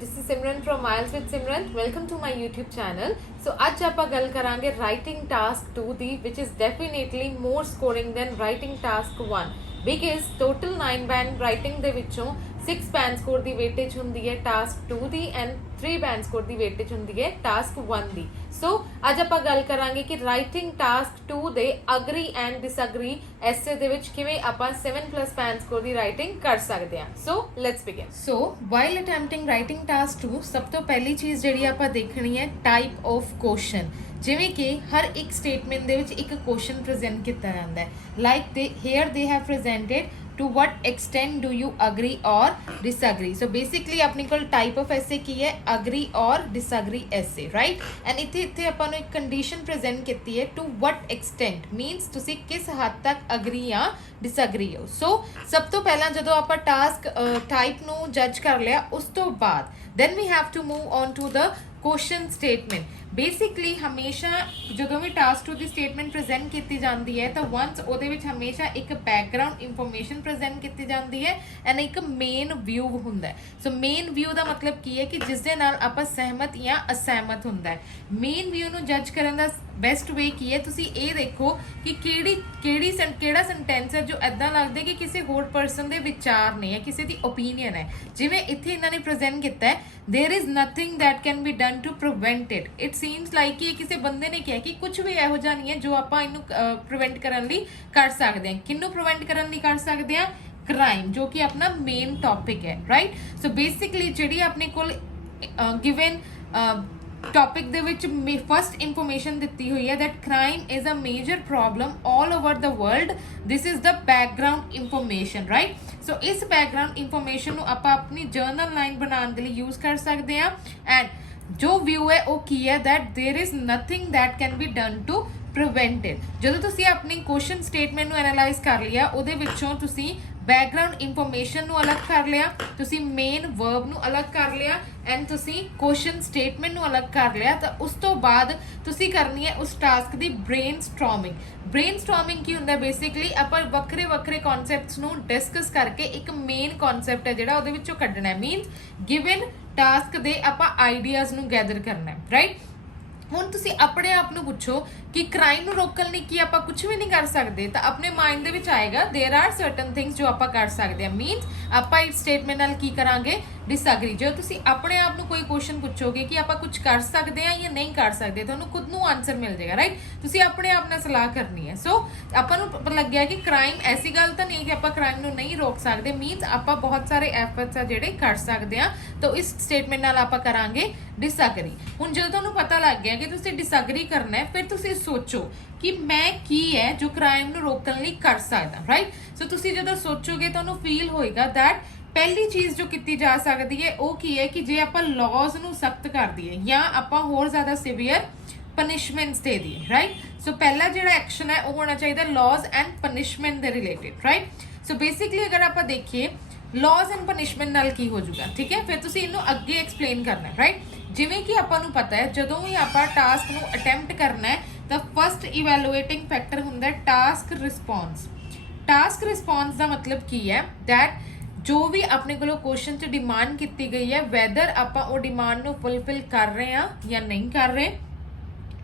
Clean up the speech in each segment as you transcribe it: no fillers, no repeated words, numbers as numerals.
this is Simran from Miles with Simran. Welcome to my YouTube channel. So ਅੱਜ ਆਪਾਂ ਗੱਲ ਕਰਾਂਗੇ writing task 2 the, which is definitely more scoring than writing task 1 because total 9 band writing ਦੇ ਵਿੱਚੋਂ 6 band score ਦੀ weightage ਹੁੰਦੀ ਹੈ task 2 the and 3 band score the weightage ਹੁੰਦੀ ਹੈ task 1 ਦੀ. ਸੋ ਅੱਜ ਆਪਾਂ ਗੱਲ ਕਰਾਂਗੇ ਕਿ ਰਾਈਟਿੰਗ ਟਾਸਕ 2 ਦੇ ਅਗਰੀ ਐਂਡ ਡਿਸਅਗਰੀ ਐਸੇ ਦੇ ਵਿੱਚ ਕਿਵੇਂ ਆਪਾਂ 7+ ਬੈਂਡ ਸਕੋਰ ਦੀ ਰਾਈਟਿੰਗ ਕਰ ਸਕਦੇ ਹਾਂ. So let's begin. So while attempting writing task 2 ਸਭ ਤੋਂ ਪਹਿਲੀ ਚੀਜ਼ ਜਿਹੜੀ ਆਪਾਂ ਦੇਖਣੀ ਹੈ ਟਾਈਪ ਆਫ ਕੁਐਸਚਨ. ਜਿਵੇਂ ਕਿ ਹਰ ਇੱਕ ਸਟੇਟਮੈਂਟ ਦੇ ਵਿੱਚ ਇੱਕ ਕੁਐਸਚਨ ਪ੍ਰੈਜ਼ੈਂਟ ਕੀਤਾ ਜਾਂਦਾ ਹੈ. Like they here they have presented to what extent do you agree or disagree. So basically अपने को type of essay की है agree or disagree essay, right? and इत्थे ਆਪਾਂ ਨੂੰ ਇੱਕ condition present ਕੀਤੀ ਹੈ to what extent means ਤੁਸੀਂ ਕਿਸ ਹੱਦ ਤੱਕ agree ਜਾਂ disagree ਹੋ. so ਸਭ ਤੋਂ ਪਹਿਲਾਂ ਜਦੋਂ ਆਪਾਂ task type ਨੂੰ judge ਕਰ ਲਿਆ ਉਸ ਤੋਂ ਬਾਅਦ then we have to move on to the question statement. Basically ਹਮੇਸ਼ਾ ਜਦੋਂ ਵੀ ਟਾਸਕ 2 ਦੀ ਸਟੇਟਮੈਂਟ ਪ੍ਰੈਜ਼ੈਂਟ ਕੀਤੀ ਜਾਂਦੀ ਹੈ ਤਾਂ ਵਨਸ ਉਹਦੇ ਵਿੱਚ ਹਮੇਸ਼ਾ ਇੱਕ ਬੈਕਗਰਾਉਂਡ ਇਨਫੋਰਮੇਸ਼ਨ ਪ੍ਰੈਜ਼ੈਂਟ ਕੀਤੀ ਜਾਂਦੀ ਹੈ ਐਂਡ ਇੱਕ ਮੇਨ ਵਿਊ ਹੁੰਦਾ ਹੈ. ਸੋ ਮੇਨ ਵਿਊ ਦਾ ਮਤਲਬ ਕੀ ਹੈ ਕਿ ਜਿਸ ਦੇ ਨਾਲ ਆਪਾਂ ਸਹਿਮਤ ਜਾਂ ਅਸਹਿਮਤ ਹੁੰਦਾ ਹੈ. ਮੇਨ ਵਿਊ ਨੂੰ ਜੱਜ ਕਰਨ ਦਾ ਬੈਸਟ ਵੇ ਕੀ ਹੈ, ਤੁਸੀਂ ਇਹ ਦੇਖੋ ਕਿ ਕਿਹੜਾ ਸੈਂਟੈਂਸ ਹੈ ਜੋ ਇੱਦਾਂ ਲੱਗਦਾ ਕਿ ਕਿਸੇ ਹੋਰ ਪਰਸਨ ਦੇ ਵਿਚਾਰ ਨੇ ਜਾਂ ਕਿਸੇ ਦੀ ਓਪੀਨੀਅਨ ਹੈ. ਜਿਵੇਂ ਇੱਥੇ ਇਹਨਾਂ ਨੇ ਪ੍ਰੈਜ਼ੈਂਟ ਕੀਤਾ ਹੈ there is nothing that can be done to prevent it. it seems like ਕਿ ਕਿਸੇ ਬੰਦੇ ਨੇ ਕਿਹਾ ਕਿ ਕੁਝ ਵੀ ਇਹੋ ਜਿਹਾ ਨਹੀਂ ਹੈ ਜੋ ਆਪਾਂ ਇਹਨੂੰ ਪ੍ਰੀਵੈਂਟ ਕਰਨ ਲਈ ਕਰ ਸਕਦੇ ਹਾਂ. ਕਿਹਨੂੰ ਪ੍ਰੀਵੈਂਟ ਕਰਨ ਲਈ ਕਰ ਸਕਦੇ ਹਾਂ? ਕ੍ਰਾਈਮ, ਜੋ ਕਿ ਆਪਣਾ ਮੇਨ ਟੌਪਿਕ ਹੈ, ਰਾਈਟ? ਸੋ ਬੇਸਿਕਲੀ ਜਿਹੜੀ ਆਪਣੇ ਕੋਲ ਗਿਵਨ ਟੌਪਿਕ ਦੇ ਵਿੱਚ ਫਸਟ ਇਨਫੋਰਮੇਸ਼ਨ ਦਿੱਤੀ ਹੋਈ ਹੈ that crime is a major problem all over the world. this is the background information, right? ਸੋ ਇਸ ਬੈਕਗਰਾਉਂਡ ਇਨਫੋਰਮੇਸ਼ਨ ਨੂੰ ਆਪਾਂ ਆਪਣੀ ਜਰਨਲ ਲਾਈਨ ਬਣਾਉਣ ਦੇ ਲਈ ਯੂਜ਼ ਕਰ ਸਕਦੇ ਹਾਂ. ਐਂਡ ਜੋ ਵਿਊ ਹੈ ਉਹ ਕੀ ਹੈ that there is nothing that can be done to prevent it. ਜਦੋਂ ਤੁਸੀਂ ਆਪਣੀ ਕੁਐਸਚਨ ਸਟੇਟਮੈਂਟ ਨੂੰ ਐਨਾਲਾਈਜ਼ ਕਰ ਲਿਆ ਉਹਦੇ ਵਿੱਚੋਂ ਤੁਸੀਂ ਬੈਕਗਰਾਉਂਡ ਇਨਫੋਰਮੇਸ਼ਨ ਨੂੰ ਅਲੱਗ ਕਰ ਲਿਆ, ਤੁਸੀਂ ਮੇਨ ਵਰਬ ਨੂੰ ਅਲੱਗ ਕਰ ਲਿਆ ਐਂਡ ਤੁਸੀਂ ਕੁਐਸਚਨ ਸਟੇਟਮੈਂਟ ਨੂੰ ਅਲੱਗ ਕਰ ਲਿਆ, ਤਾਂ ਉਸ ਤੋਂ ਬਾਅਦ ਤੁਸੀਂ ਕਰਨੀ ਹੈ ਉਸ ਟਾਸਕ ਦੀ ਬ੍ਰੇਨਸਟੋਰਮਿੰਗ. ਬ੍ਰੇਨਸਟੋਰਮਿੰਗ ਕੀ ਹੁੰਦਾ? ਬੇਸਿਕਲੀ ਆਪਾਂ ਵੱਖਰੇ ਕਨਸੈਪਟਸ ਨੂੰ ਡਿਸਕਸ ਕਰਕੇ ਇੱਕ ਮੇਨ ਕਨਸੈਪਟ ਹੈ ਜਿਹੜਾ ਉਹਦੇ ਵਿੱਚੋਂ ਕੱਢਣਾ ਹੈ. ਮੀਨਸ ਗਿਵਨ ਟਾਸਕ ਦੇ ਆਪਾਂ ਆਈਡੀਆਜ਼ ਨੂੰ ਗੈਦਰ ਕਰਨਾ ਹੈ, ਰਾਈਟ? ਹੁਣ ਤੁਸੀਂ ਆਪਣੇ ਆਪ ਨੂੰ ਪੁੱਛੋ ਕਿ ਕ੍ਰਾਈਮ ਨੂੰ ਰੋਕਣ ਲਈ ਕੀ ਆਪਾਂ ਕੁਝ ਵੀ ਨਹੀਂ ਕਰ ਸਕਦੇ, ਤਾਂ ਆਪਣੇ ਮਾਈਂਡ ਦੇ ਵਿੱਚ ਆਏਗਾ देयर आर सर्टेन थिंग्स ਜੋ ਆਪਾਂ ਕਰ ਸਕਦੇ ਹਾਂ. ਮੀਨਸ ਆਪਾਂ ਇਸ ਸਟੇਟਮੈਂਟ ਨਾਲ ਕੀ ਕਰਾਂਗੇ? ਡਿਸਐਗਰੀ. ਜਦੋਂ ਤੁਸੀਂ ਆਪਣੇ ਆਪ ਨੂੰ ਕੋਈ ਕੁਐਸਚਨ ਪੁੱਛੋਗੇ ਕਿ ਆਪਾਂ ਕੁਝ ਕਰ ਸਕਦੇ ਹਾਂ ਜਾਂ ਨਹੀਂ ਕਰ ਸਕਦੇ, ਤੁਹਾਨੂੰ ਖੁਦ ਨੂੰ ਆਨਸਰ ਮਿਲ ਜਾਏਗਾ, ਰਾਈਟ? ਤੁਸੀਂ ਆਪਣੇ ਆਪ ਨਾਲ ਸਲਾਹ ਕਰਨੀ ਹੈ. ਸੋ ਆਪਾਂ ਨੂੰ ਪਤਾ ਲੱਗਿਆ ਕਿ ਕ੍ਰਾਈਮ ਐਸੀ ਗੱਲ ਤਾਂ ਨਹੀਂ ਕਿ ਆਪਾਂ ਕ੍ਰਾਈਮ ਨੂੰ ਨਹੀਂ ਰੋਕ ਸਕਦੇ. ਮੀਨਸ ਆਪਾਂ ਬਹੁਤ ਸਾਰੇ ਐਫਰਟਸ ਆ ਜਿਹੜੇ ਕਰ ਸਕਦੇ ਹਾਂ. ਤਾਂ ਇਸ ਸਟੇਟਮੈਂਟ ਨਾਲ ਆਪਾਂ ਕਰਾਂਗੇ ਡਿਸਐਗਰੀ. ਹੁਣ ਜਦੋਂ ਤੁਹਾਨੂੰ ਪਤਾ ਲੱਗ ਗਿਆ ਕਿ ਤੁਸੀਂ ਡਿਸਐਗਰੀ ਕਰਨਾ ਹੈ, ਫਿਰ ਤੁਸੀਂ ਸੋਚੋ ਕਿ ਮੈਂ ਕੀ ਹੈ ਜੋ ਕ੍ਰਾਈਮ ਨੂੰ ਰੋਕਣ ਲਈ ਕਰ ਸਕਦਾ, ਰਾਈਟ? ਸੋ ਤੁਸੀਂ ਜਦੋਂ ਸੋਚੋਗੇ ਤੁਹਾਨੂੰ ਫੀਲ ਹੋਏਗਾ that ਪਹਿਲੀ ਚੀਜ਼ ਜੋ ਕੀਤੀ ਜਾ ਸਕਦੀ ਹੈ ਉਹ ਕੀ ਹੈ ਕਿ ਜੇ ਆਪਾਂ ਲਾਜ਼ ਨੂੰ ਸਖਤ ਕਰ ਦਈਏ ਜਾਂ ਆਪਾਂ ਹੋਰ ਜ਼ਿਆਦਾ ਸਿਵੀਅਰ ਪਨਿਸ਼ਮੈਂਟਸ ਦੇ ਦਈਏ, ਰਾਈਟ? ਸੋ ਪਹਿਲਾ ਜਿਹੜਾ ਐਕਸ਼ਨ ਹੈ ਉਹ ਹੋਣਾ ਚਾਹੀਦਾ ਲਾਜ਼ ਐਂਡ ਪਨਿਸ਼ਮੈਂਟ ਦੇ ਰਿਲੇਟਡ, ਰਾਈਟ? ਸੋ ਬੇਸਿਕਲੀ ਅਗਰ ਆਪਾਂ ਦੇਖੀਏ ਲਾਜ਼ ਐਂਡ ਪਨਿਸ਼ਮੈਂਟ ਨਾਲ ਕੀ ਹੋ ਜਾਊਗਾ, ਠੀਕ ਹੈ? ਫਿਰ ਤੁਸੀਂ ਇਹਨੂੰ ਅੱਗੇ ਐਕਸਪਲੇਨ ਕਰਨਾ ਹੈ, ਰਾਈਟ? ਜਿਵੇਂ ਕਿ ਆਪਾਂ ਨੂੰ ਪਤਾ ਹੈ ਜਦੋਂ ਵੀ ਆਪਾਂ ਟਾਸਕ ਨੂੰ ਅਟੈਂਪਟ ਕਰਨਾ ਹੈ ਤਾਂ ਫਸਟ ਇਵੈਲੂਏਟਿੰਗ ਫੈਕਟਰ ਹੁੰਦਾ ਹੈ ਟਾਸਕ ਰਿਸਪੌਂਸ. ਟਾਸਕ ਰਿਸਪੌਂਸ ਦਾ ਮਤਲਬ ਕੀ ਹੈ? ਦੈਟ ਜੋ ਵੀ ਆਪਣੇ ਕੋਲੋਂ ਕੁਐਸਚਨ 'ਚ ਡਿਮਾਂਡ ਕੀਤੀ ਗਈ ਹੈ ਵੈਦਰ ਆਪਾਂ ਉਹ ਡਿਮਾਂਡ ਨੂੰ ਫੁੱਲਫਿਲ ਕਰ ਰਹੇ ਹਾਂ ਜਾਂ ਨਹੀਂ ਕਰ ਰਹੇ,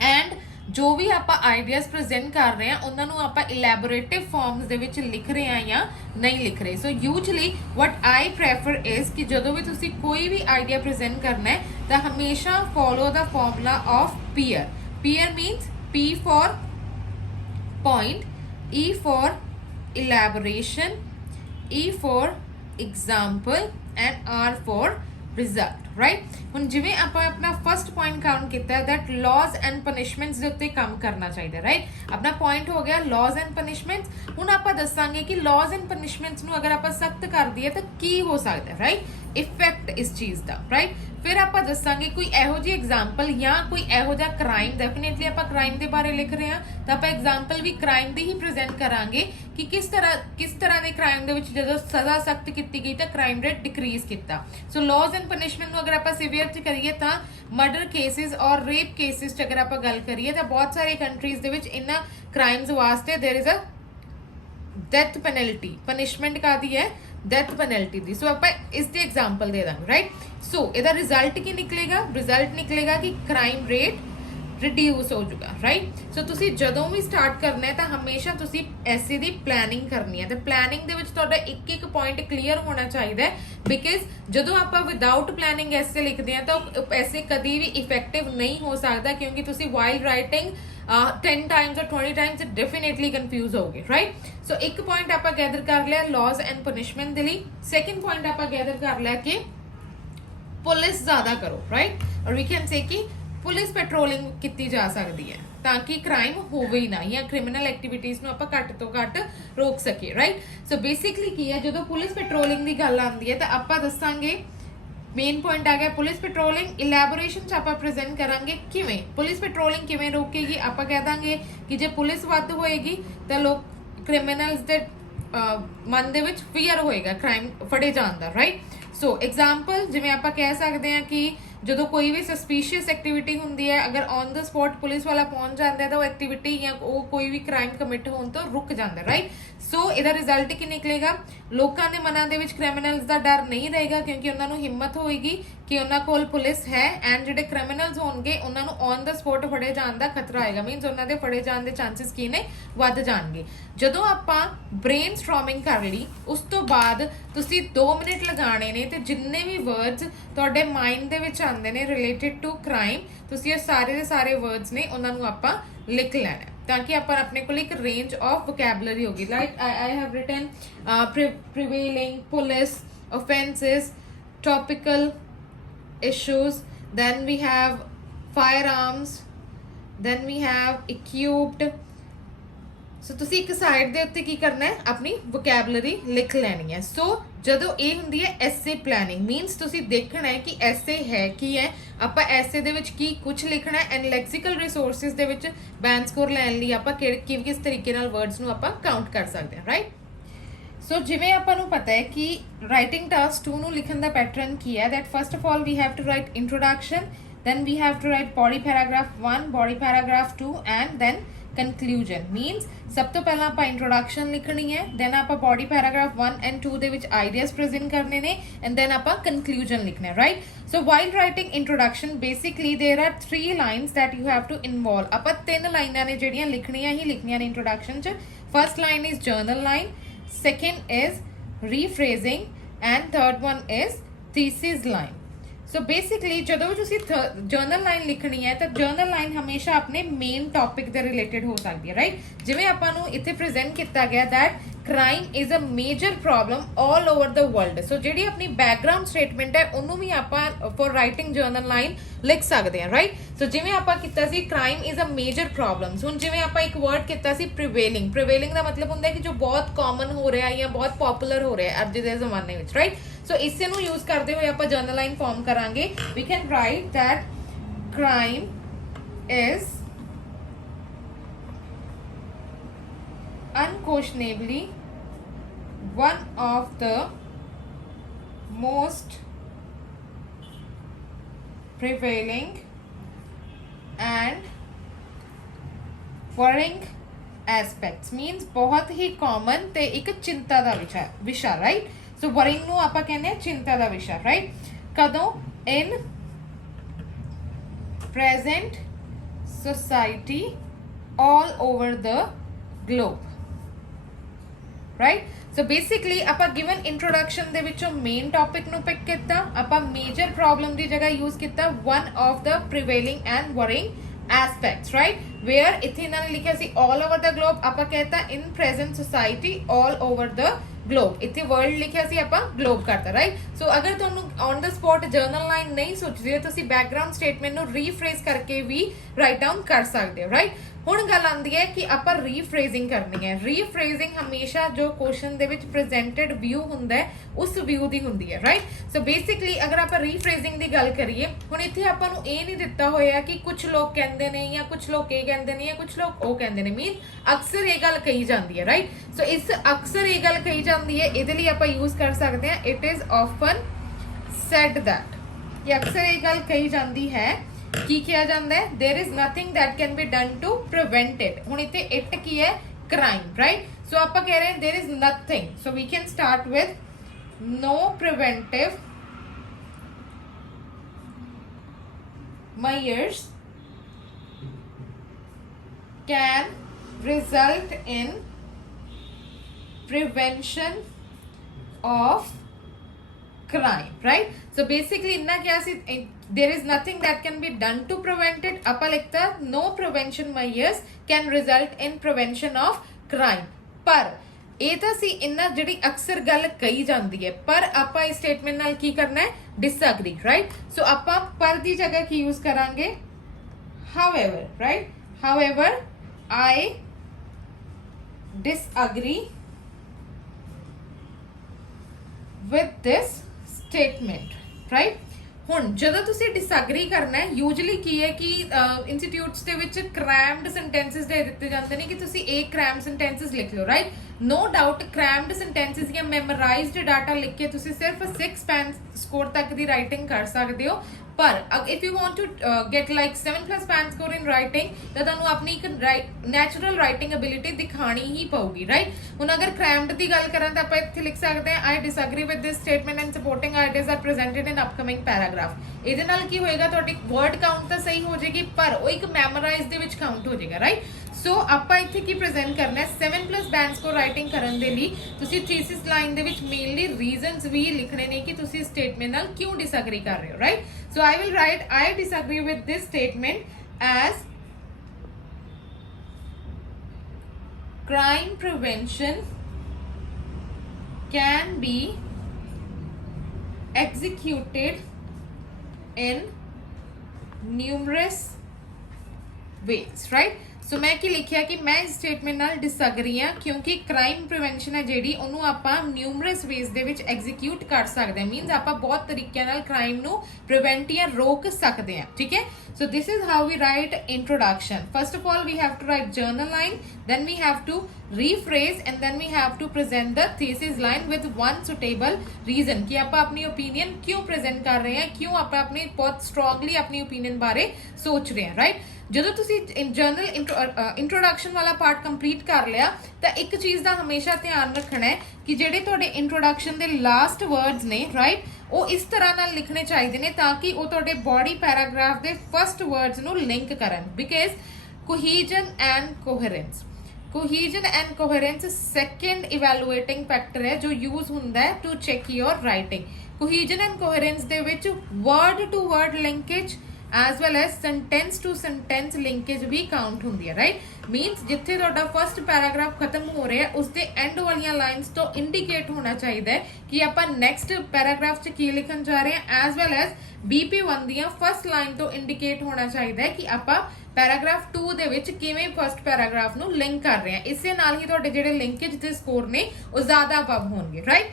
ਐਂਡ ਜੋ ਵੀ ਆਪਾਂ ਆਈਡੀਆਜ਼ ਪ੍ਰੈਜ਼ੈਂਟ ਕਰ ਰਹੇ ਹਾਂ ਉਹਨਾਂ ਨੂੰ ਆਪਾਂ ਇਲੈਬੋਰੇਟਿਵ ਫਾਰਮਸ ਦੇ ਵਿੱਚ ਲਿਖ ਰਹੇ ਹਾਂ ਜਾਂ ਨਹੀਂ ਲਿਖ ਰਹੇ. So usually what I prefer is ਕਿ ਜਦੋਂ ਵੀ ਤੁਸੀਂ ਕੋਈ ਵੀ ਆਈਡੀਆ ਪ੍ਰੈਜ਼ੈਂਟ ਕਰਨਾ ਹੈ ਤਾਂ ਹਮੇਸ਼ਾ follow the formula of PEER. PEER means P for point, E for elaboration, E for example and R for result, right? ਹੁਣ ਜਿਵੇਂ ਆਪਾਂ ਆਪਣਾ ਫਸਟ ਪੁਆਇੰਟ ਕਾਊਂਟ ਕੀਤਾ ਹੈ that laws and punishments ਦੇ ਉੱਤੇ ਕੰਮ ਕਰਨਾ ਚਾਹੀਦਾ, ਰਾਈਟ? ਆਪਣਾ ਪੁਆਇੰਟ ਹੋ ਗਿਆ laws and punishments. ਹੁਣ ਆਪਾਂ ਦੱਸਾਂਗੇ ਕਿ laws and punishments ਨੂੰ ਅਗਰ ਆਪਾਂ ਸਖਤ ਕਰ ਦਈਏ ਤਾਂ ਕੀ ਹੋ ਸਕਦਾ, ਰਾਈਟ? ਇਫੈਕਟ ਇਸ ਚੀਜ਼ ਦਾ, ਰਾਈਟ? ਫਿਰ ਆਪਾਂ ਦੱਸਾਂਗੇ ਕੋਈ ਇਹੋ ਜਿਹੀ ਐਗਜ਼ਾਮਪਲ ਜਾਂ ਕੋਈ ਇਹੋ ਜਿਹਾ ਕ੍ਰਾਈਮ. ਡੈਫੀਨੇਟਲੀ ਆਪਾਂ ਕ੍ਰਾਈਮ ਦੇ ਬਾਰੇ ਲਿਖ ਰਹੇ ਹਾਂ ਤਾਂ ਆਪਾਂ ਐਗਜ਼ਾਮਪਲ ਵੀ ਕ੍ਰਾਈਮ ਦੀ ਹੀ ਪ੍ਰੈਜ਼ੈਂਟ ਕਰਾਂਗੇ ਕਿ ਕਿਸ ਤਰ੍ਹਾਂ ਦੇ ਕ੍ਰਾਈਮ ਦੇ ਵਿੱਚ ਜਦੋਂ ਸਜ਼ਾ ਸਖਤ ਕੀਤੀ ਗਈ ਤਾਂ ਕ੍ਰਾਈਮ ਰੇਟ ਡਿਕਰੀਜ਼ ਕੀਤਾ. ਸੋ ਲਾਜ਼ ਐਂਡ ਪਨਿਸ਼ਮੈਂਟ ਨੂੰ ਅਗਰ ਆਪਾਂ ਸੀਵੀਅਰ 'ਚ ਕਰੀਏ ਤਾਂ ਮਰਡਰ ਕੇਸਿਸ ਔਰ ਰੇਪ ਕੇਸਿਸ 'ਚ ਅਗਰ ਆਪਾਂ ਗੱਲ ਕਰੀਏ ਤਾਂ ਬਹੁਤ ਸਾਰੇ ਕੰਟਰੀਜ਼ ਦੇ ਵਿੱਚ ਇਹਨਾਂ ਕ੍ਰਾਈਮਸ ਵਾਸਤੇ there is a death penalty. Punishment कादी है ਡੈਥ ਪੈਨल्टी दी। सो आप इसकी एग्जाम्पल दे देंगे राइट। सो ਇਹਦਾ रिजल्ट की निकलेगा, रिजल्ट निकलेगा कि क्राइम रेट रिड्यूस हो जाएगा राइट। सो तुसी जदों भी स्टार्ट करना है तो हमेशा तुसी ऐसे दी प्लानिंग करनी है, तो प्लानिंग दे विच तुहाडा एक एक पॉइंट क्लीयर होना चाहिए। बिकॉज जदों आप विदाउट प्लानिंग ऐसे लिखते हैं तो ऐसे कभी भी इफेक्टिव नहीं हो सकता, क्योंकि तुसी वाइल राइटिंग 10 टाइम्स और 20 टाइम्स डेफिनेटली कन्फ्यूज होगे राइट। सो एक पॉइंट आप गैदर कर लिया लॉज एंड पनिशमेंट के लिए। सैकेंड पॉइंट आप गैदर कर लिया कि पुलिस ज्यादा करो राइट, और वी कैन से कि पुलिस ਪੈਟਰੋਲਿੰਗ ਕੀਤੀ ਜਾ ਸਕਦੀ ਹੈ ਤਾਂ ਕਿ ਕ੍ਰਾਈਮ ਹੋਵੇ ਹੀ ਨਾ, ਜਾਂ ਕ੍ਰਿਮੀਨਲ ਐਕਟੀਵਿਟੀਜ਼ ਨੂੰ ਆਪਾਂ ਘੱਟ ਤੋਂ ਘੱਟ ਰੋਕ ਸਕੀਏ ਰਾਈਟ। ਸੋ ਬੇਸਿਕਲੀ ਕੀ ਹੈ, ਜਦੋਂ ਪੁਲਿਸ ਪੈਟਰੋਲਿੰਗ ਦੀ ਗੱਲ ਆਉਂਦੀ ਹੈ ਤਾਂ ਆਪਾਂ ਦੱਸਾਂਗੇ ਮੇਨ ਪੁਆਇੰਟ ਆ ਗਿਆ ਪੁਲਿਸ ਪੈਟਰੋਲਿੰਗ। ਇਲੈਬੋਰੇਸ਼ਨ ਚ ਆਪਾਂ ਪ੍ਰੈਜ਼ੈਂਟ ਕਰਾਂਗੇ ਕਿਵੇਂ ਪੁਲਿਸ ਪੈਟਰੋਲਿੰਗ ਕਿਵੇਂ ਰੋਕੇਗੀ। ਆਪਾਂ ਕਹਿ ਦਾਂਗੇ ਕਿ ਜੇ ਪੁਲਿਸ ਵੱਧ ਹੋਏਗੀ ਤਾਂ ਲੋਕ ਕ੍ਰਿਮੀਨਲਸ ਦੇ ਮਨ ਦੇ ਵਿੱਚ ਫੀਅਰ ਹੋਏਗਾ ਕ੍ਰਾਈਮ ਫੜੇ ਜਾਣ ਦਾ ਰਾਈਟ। ਸੋ ਐਗਜ਼ਾਮਪਲ ਜਿਵੇਂ ਆਪਾਂ ਕਹਿ ਸਕਦੇ ਹਾਂ ਕਿ ਜਦੋਂ ਕੋਈ ਵੀ ਸਸਪੀਸ਼ੀਅਸ ਐਕਟੀਵਿਟੀ ਹੁੰਦੀ ਹੈ, ਅਗਰ ਔਨ ਦ ਸਪੌਟ ਪੁਲਿਸ ਵਾਲਾ ਪਹੁੰਚ ਜਾਂਦਾ ਹੈ ਤਾਂ ਉਹ ਐਕਟੀਵਿਟੀ ਜਾਂ ਉਹ ਕੋਈ ਵੀ ਕ੍ਰਾਈਮ ਕਮਿਟ ਹੋਣ ਤੋਂ ਰੁਕ ਜਾਂਦਾ ਰਾਈਟ। ਸੋ ਇਹਦਾ ਰਿਜ਼ਲਟ ਕੀ ਨਿਕਲੇਗਾ, ਲੋਕਾਂ ਦੇ ਮਨਾਂ ਦੇ ਵਿੱਚ ਕ੍ਰਿਮੀਨਲਸ ਦਾ ਡਰ ਨਹੀਂ ਰਹੇਗਾ, ਕਿਉਂਕਿ ਉਹਨਾਂ ਨੂੰ ਹਿੰਮਤ ਹੋਏਗੀ ਕਿ ਉਹਨਾਂ ਕੋਲ ਪੁਲਿਸ ਹੈ, ਐਂਡ ਜਿਹੜੇ ਕ੍ਰਿਮੀਨਲਸ ਹੋਣਗੇ ਉਹਨਾਂ ਨੂੰ ਔਨ ਦ ਸਪੌਟ ਫੜੇ ਜਾਣ ਦਾ ਖਤਰਾ ਆਏਗਾ, ਮੀਨਸ ਉਹਨਾਂ ਦੇ ਫੜੇ ਜਾਣ ਦੇ ਚਾਂਸਸ ਕੀ ਨੇ, ਵੱਧ ਜਾਣਗੇ। ਜਦੋਂ ਆਪਾਂ ਬ੍ਰੇਨ ਸਟ੍ਰੋਮਿੰਗ ਕਰ ਲਈ ਉਸ ਤੋਂ ਬਾਅਦ ਤੁਸੀਂ 2 ਮਿੰਟ ਲਗਾਣੇ ਨੇ ਤੇ ਜਿੰਨੇ ਵੀ ਵਰਡਸ ਤੁਹਾਡੇ ਮਾਈਂਡ ਦੇ ਵਿੱਚ ਆਉਂਦੇ ਨੇ ਰਿਲੇਟਡ ਟੂ ਕ੍ਰਾਈਮ, ਤੁਸੀਂ ਇਹ ਸਾਰੇ ਦੇ ਸਾਰੇ ਵਰਡਸ ਨੇ ਉਹਨਾਂ ਨੂੰ ਆਪਾਂ ਲਿਖ ਲੈਣਾ ਤਾਂ ਕਿ ਆਪਾਂ ਆਪਣੇ ਕੋਲ ਇੱਕ ਰੇਂਜ ਆਫ ਵੋਕੈਬਲਰੀ ਹੋਗੀ। Like I have written prevailing, police, offenses, topical issues, then we have firearms, then we have equipped। ਸੋ ਤੁਸੀਂ ਇੱਕ ਸਾਈਡ ਦੇ ਉੱਤੇ ਕੀ ਕਰਨਾ ਹੈ, ਆਪਣੀ ਵੋਕੈਬਲਰੀ ਲਿਖ ਲੈਣੀ ਹੈ। ਸੋ ਜਦੋਂ ਇਹ ਹੁੰਦੀ ਹੈ ਐਸੇ ਪਲੈਨਿੰਗ, ਮੀਨਸ ਤੁਸੀਂ ਦੇਖਣਾ ਹੈ ਕਿ ਐਸੇ ਹੈ ਕੀ ਹੈ, ਆਪਾਂ ਐਸੇ ਦੇ ਵਿੱਚ ਕੀ ਕੁਝ ਲਿਖਣਾ ਹੈ, ਐਂਡ ਲੈਕਸੀਕਲ ਰਿਸੋਰਸਿਸ ਦੇ ਵਿੱਚ ਬੈਂਡ ਸਕੋਰ ਲੈਣ ਲਈ ਆਪਾਂ ਕਿਸ ਤਰੀਕੇ ਨਾਲ ਵਰਡਸ ਨੂੰ ਆਪਾਂ ਕਾਊਂਟ ਕਰ ਸਕਦੇ ਹਾਂ ਰਾਈਟ। ਸੋ ਜਿਵੇਂ ਆਪਾਂ ਨੂੰ ਪਤਾ ਹੈ ਕਿ ਰਾਈਟਿੰਗ ਟਾਸਕ 2 ਨੂੰ ਲਿਖਣ ਦਾ ਪੈਟਰਨ ਕੀ ਹੈ, that first of all we have to write introduction, then we have to write body paragraph 1, body paragraph 2, and then conclusion। means ਸਭ ਤੋਂ ਪਹਿਲਾਂ ਆਪਾਂ ਇੰਟਰੋਡਕਸ਼ਨ ਲਿਖਣੀ ਹੈ, then ਆਪਾਂ body paragraph 1 and 2 ਦੇ ਵਿੱਚ ideas present ਕਰਨੇ ਨੇ, and then ਆਪਾਂ conclusion ਲਿਖਣਾ ਹੈ right। so while writing introduction basically there are 3 lines that you have to involve। ਆਪਾਂ 3 ਲਾਈਨਾਂ ਨੇ ਜਿਹੜੀਆਂ ਲਿਖਣੀਆਂ ਹੀ ਲਿਖਣੀਆਂ ਨੇ ਇੰਟਰੋਡਕਸ਼ਨ 'ਚ। first line is journal line, second is rephrasing, and third one is thesis line। So basically ਜਦੋਂ ਵੀ ਤੁਸੀਂ general line ਲਿਖਣੀ ਹੈ ਤਾਂ ਜਰਨਲ ਲਾਈਨ ਹਮੇਸ਼ਾ ਆਪਣੇ ਮੇਨ ਟੌਪਿਕ ਦੇ ਰਿਲੇਟਡ ਹੋ ਸਕਦੀ ਹੈ ਰਾਈਟ। ਜਿਵੇਂ ਆਪਾਂ ਨੂੰ ਇੱਥੇ ਪ੍ਰੈਜ਼ੈਂਟ ਕੀਤਾ ਗਿਆ that crime is a major problem all over the world. So ਜਿਹੜੀ ਆਪਣੀ ਬੈਕਗਰਾਊਂਡ ਸਟੇਟਮੈਂਟ ਹੈ ਉਹਨੂੰ ਵੀ ਆਪਾਂ ਫॉर ਰਾਈਟਿੰਗ ਜਰਨਲ ਲਾਈਨ ਲਿਖ ਸਕਦੇ ਹਾਂ ਰਾਈਟ। ਸੋ ਜਿਵੇਂ ਆਪਾਂ ਕੀਤਾ ਸੀ crime is a major problem, ਹੁਣ ਜਿਵੇਂ ਆਪਾਂ ਇੱਕ ਵਰਡ ਕੀਤਾ ਸੀ ਪ੍ਰੀਵੇਲਿੰਗ। ਪ੍ਰੀਵੇਲਿੰਗ ਦਾ ਮਤਲਬ ਹੁੰਦਾ ਹੈ ਕਿ ਜੋ ਬਹੁਤ ਕਾਮਨ ਹੋ ਰਿਹਾ ਜਾਂ ਬਹੁਤ ਪਪੂਲਰ ਹੋ ਰਿਹਾ ਅੱਜ ਦੇ ਜ਼ਮਾਨੇ ਵਿੱਚ ਰਾਈਟ। ਸੋ ਇਸੇ ਨੂੰ ਯੂਜ਼ ਕਰਦੇ ਹੋਏ ਆਪਾਂ ਜਰਨਲ ਲਾਈਨ ਫਾਰਮ ਕਰਾਂਗੇ। we can write that crime is unquestionably one of the most prevailing and worrying aspects। means बहुत ही common ਤੇ ਇੱਕ ਚਿੰਤਾ ਦਾ ਵਿਸ਼ਾ right। so worrying ਨੂੰ ਆਪਾਂ ਕਹਿੰਦੇ ਆ ਚਿੰਤਾ ਦਾ ਵਿਸ਼ਾ right। ਕਦੋਂ in present society all over the globe right। so basically ਆਪਾਂ given introduction ਦੇ ਵਿੱਚੋਂ main topic ਨੂੰ ਪਿਕ ਕੀਤਾ, ਆਪਾਂ major problem ਦੀ ਜਗ੍ਹਾ use ਕੀਤਾ one of the prevailing and worrying aspects right। where ਇੱਥੇ ਇਹਨਾਂ ਨੇ ਲਿਖਿਆ ਸੀ all over the globe, ਆਪਾਂ ਕਹਿਤਾ in present society all over the globe। ਇੱਥੇ world ਲਿਖਿਆ ਸੀ ਆਪਾਂ globe ਕਰਤਾ ਰਾਈਟ। ਸੋ ਅਗਰ ਤੁਹਾਨੂੰ on the spot general line ਨਹੀਂ ਸੋਚਦੇ ਤੁਸੀਂ ਬੈਕਗਰਾਊਂਡ ਸਟੇਟਮੈਂਟ ਨੂੰ ਰੀਫਰੇਜ਼ ਕਰਕੇ ਵੀ ਰਾਈਟ ਡਾਊਨ ਕਰ ਸਕਦੇ ਹੋ ਰਾਈਟ। ਹੁਣ ਗੱਲ ਆਉਂਦੀ ਹੈ ਕਿ ਆਪਾਂ ਰੀਫਰੇਜ਼ਿੰਗ ਕਰਨੀ ਹੈ। ਰੀਫਰੇਜ਼ਿੰਗ ਹਮੇਸ਼ਾ ਜੋ ਕੁਐਸਚਨ ਦੇ ਵਿੱਚ ਪ੍ਰੈਜ਼ੈਂਟਡ ਵਿਊ ਹੁੰਦਾ ਹੈ ਉਸ ਵਿਊ ਦੀ ਹੁੰਦੀ ਹੈ ਰਾਈਟ। ਸੋ ਬੇਸਿਕਲੀ ਅਗਰ ਆਪਾਂ ਰੀਫਰੇਜ਼ਿੰਗ ਦੀ ਗੱਲ ਕਰੀਏ, ਹੁਣ ਇੱਥੇ ਆਪਾਂ ਨੂੰ ਇਹ ਨਹੀਂ ਦਿੱਤਾ ਹੋਇਆ ਕਿ ਕੁਝ ਲੋਕ ਕਹਿੰਦੇ ਨੇ ਜਾਂ ਕੁਝ ਲੋਕ ਇਹ ਕਹਿੰਦੇ ਨੇ ਜਾਂ ਕੁਝ ਲੋਕ ਉਹ ਕਹਿੰਦੇ ਨੇ, ਮੀਨ ਅਕਸਰ ਇਹ ਗੱਲ ਕਹੀ ਜਾਂਦੀ ਹੈ ਰਾਈਟ। ਸੋ ਇਸ ਅਕਸਰ ਇਹ ਗੱਲ ਕਹੀ ਜਾਂਦੀ ਹੈ, ਇਹਦੇ ਲਈ ਆਪਾਂ ਯੂਜ਼ ਕਰ ਸਕਦੇ ਹਾਂ it is often said that. ਇਹ ਅਕਸਰ ਇਹ ਗੱਲ ਕਹੀ ਜਾਂਦੀ ਹੈ ਕੀ ਕਿਹਾ ਜਾਂਦਾ ਹੈ there is nothing that can be done to prevent it। ਹੁਣ ਇੱਥੇ it ਕੀ ਹੈ ਕ੍ਰਾਈਮ ਰਾਈਟ। ਸੋ ਆਪਾਂ ਕਹਿ ਰਹੇ ਹਾਂ there is nothing, so we can start with no preventive measures can result in prevention of crime, right? So basically inna kya si there is nothing that can be done to prevent it. Apa likhta no prevention measures can result in prevention of crime. पर ਇਹ ਤਾਂ ਸੀ ਇੰਨਾ ਜਿਹੜੀ ਅਕਸਰ ਗੱਲ ਕਹੀ ਜਾਂਦੀ ਹੈ, ਪਰ ਆਪਾਂ ਇਸ ਸਟੇਟਮੈਂਟ ਨਾਲ ਕੀ ਕਰਨਾ ਹੈ, ਡਿਸਐਗਰੀ, ਰਾਈਟ? ਸੋ ਆਪਾਂ ਪਰ ਦੀ ਜਗ੍ਹਾ ਕੀ ਯੂਜ਼ ਕਰਾਂਗੇ, however, right? However, I disagree with this statement, right? ਹੁਣ ਜਦੋਂ ਤੁਸੀਂ ਡਿਸਐਗਰੀ ਕਰਨਾ ਹੈ, ਯੂਜੂਅਲੀ ਕੀ ਹੈ ਕਿ ਇੰਸਟੀਟਿਊਟਸ ਦੇ ਵਿੱਚ ਕ੍ਰੈਮਡ ਸੈਂਟੈਂਸਸ ਦੇ ਦਿੱਤੇ ਜਾਂਦੇ ਨੇ ਕਿ ਤੁਸੀਂ ਇਹ ਕ੍ਰੈਮਡ ਸੈਂਟੈਂਸਸ ਲਿਖ ਲਓ, ਰਾਈਟ? ਨੋ ਡਾਊਟ ਕ੍ਰੈਮਡ ਸੈਂਟੈਂਸਸ ਜਾਂ ਮੈਮੋਰਾਈਜ਼ਡ ਡਾਟਾ ਲਿਖ ਕੇ ਤੁਸੀਂ ਸਿਰਫ 6 ਸਪੈਨ ਸਕੋਰ ਤੱਕ ਦੀ ਰਾਈਟਿੰਗ ਕਰ ਸਕਦੇ ਹੋ, ਪਰ if you want to get like 7+ span score in writing ਤਾਂ ਤੁਹਾਨੂੰ ਆਪਣੀ ਇੱਕ ਨੈਚੁਰਲ ਰਾਈਟਿੰਗ ਐਬਿਲਿਟੀ ਦਿਖਾਣੀ ਹੀ ਪਊਗੀ, ਰਾਈਟ? ਹੁਣ ਅਗਰ ਕ੍ਰੈਮਡ ਦੀ ਗੱਲ ਕਰਾਂ ਤਾਂ ਆਪਾਂ ਇੱਥੇ ਲਿਖ ਸਕਦੇ ਹਾਂ I disagree with this statement and supporting ideas are presented in upcoming paragraph. ਇਹਦੇ ਨਾਲ ਕੀ ਹੋਏਗਾ, ਤੁਹਾਡੀ ਵਰਡ ਕਾਊਂਟ ਤਾਂ ਸਹੀ ਹੋ ਜਾਏਗੀ, ਪਰ ਉਹ ਇੱਕ ਮੈਮੋਰਾਈਜ਼ ਦੇ ਵਿੱਚ ਕਾਊਂਟ ਹੋ ਜਾਏਗਾ, ਰਾਈਟ? ਸੋ ਆਪਾਂ ਇੱਥੇ ਕੀ ਪ੍ਰੈਜ਼ੈਂਟ ਕਰਨਾ ਹੈ, 7+ ਬੈਂਡ ਸਕੋਰ ਰਾਈਟਿੰਗ ਕਰਨ ਦੇ ਲਈ ਤੁਸੀਂ ਥੀਸਿਸ ਲਾਈਨ ਦੇ ਵਿੱਚ ਮੇਨਲੀ ਰੀਜ਼ਨਸ ਵੀ ਲਿਖਣੇ ਨੇ ਕਿ ਤੁਸੀਂ ਸਟੇਟਮੈਂਟ ਨਾਲ ਕਿਉਂ ਡਿਸਐਗਰੀ ਕਰ ਰਹੇ ਹੋ, right? So I will write I disagree with this statement as crime prevention can be executed in numerous ways, right? सो मैं की लिखिया कि मैं इस स्टेटमेंट नाल डिसएग्री हाँ, क्योंकि क्राइम प्रिवेंशन है जिहड़ी ओनू आपां न्यूमरस वेज दे विच एग्जीक्यूट कर सकते हैं, मीनस आपां बहुत तरीके नाल क्राइम नू प्रिवेंट या रोक सकते हैं, ठीक है? So this is how we write introduction. First of all we have to write general line, then we have to rephrase and then we have to present the thesis line with one suitable reason कि आप अपनी opinion क्यों present कर रहे हैं, क्यों आप अपनी बहुत स्ट्रॉन्गली अपनी ओपिनियन बारे सोच रहे हैं, राइट? ਜਦੋਂ ਤੁਸੀਂ ਜਰਨਲ ਇੰਟਰੋਡਕਸ਼ਨ ਵਾਲਾ ਪਾਰਟ ਕੰਪਲੀਟ ਕਰ ਲਿਆ ਤਾਂ ਇੱਕ ਚੀਜ਼ ਦਾ ਹਮੇਸ਼ਾ ਧਿਆਨ ਰੱਖਣਾ ਹੈ ਕਿ ਜਿਹੜੇ ਤੁਹਾਡੇ ਇੰਟਰੋਡਕਸ਼ਨ ਦੇ ਲਾਸਟ ਵਰਡਸ ਨੇ, ਰਾਈਟ, ਉਹ ਇਸ ਤਰ੍ਹਾਂ ਨਾਲ ਲਿਖਣੇ ਚਾਹੀਦੇ ਨੇ ਤਾਂ ਕਿ ਉਹ ਤੁਹਾਡੇ ਬੋਡੀ ਪੈਰਾਗ੍ਰਾਫ ਦੇ ਫਸਟ ਵਰਡਸ ਨੂੰ ਲਿੰਕ ਕਰਨ, because cohesion and coherence, cohesion and coherence second evaluating factor ਹੈ ਜੋ ਯੂਜ਼ ਹੁੰਦਾ ਹੈ to check your writing. Cohesion and coherence ਦੇ ਵਿੱਚ word to word linkage as well as sentence to sentence linkage भी count ਹੁੰਦੀ ਹੈ, right? means ਜਿੱਥੇ ਤੁਹਾਡਾ ਫਸਟ ਪੈਰਾਗ੍ਰਾਫ ਖਤਮ ਹੋ ਰਿਹਾ ਉਸ ਦੇ ਐਂਡ ਵਾਲੀਆਂ ਲਾਈਨਸ ਤੋਂ ਇੰਡੀਕੇਟ ਹੋਣਾ ਚਾਹੀਦਾ ਹੈ ਕਿ ਆਪਾਂ ਨੈਕਸਟ ਪੈਰਾਗ੍ਰਾਫ 'ਚ ਕੀ ਲਿਖਣ ਜਾ ਰਹੇ ਹਾਂ, as well as BP1 ਦੀਆਂ ਫਸਟ ਲਾਈਨ ਤੋਂ ਇੰਡੀਕੇਟ ਹੋਣਾ ਚਾਹੀਦਾ ਹੈ ਕਿ ਆਪਾਂ ਪੈਰਾਗ੍ਰਾਫ 2 ਦੇ ਵਿੱਚ ਕਿਵੇਂ ਫਸਟ ਪੈਰਾਗ੍ਰਾਫ ਨੂੰ ਲਿੰਕ ਕਰ ਰਹੇ ਹਾਂ. ਇਸੇ ਨਾਲ ਹੀ ਤੁਹਾਡੇ ਜਿਹੜੇ ਲਿੰਕੇਜ ਦੇ ਸਕੋਰ ਨੇ ਉਹ ਜ਼ਿਆਦਾ ਅਬਵ ਹੋਣਗੇ, right?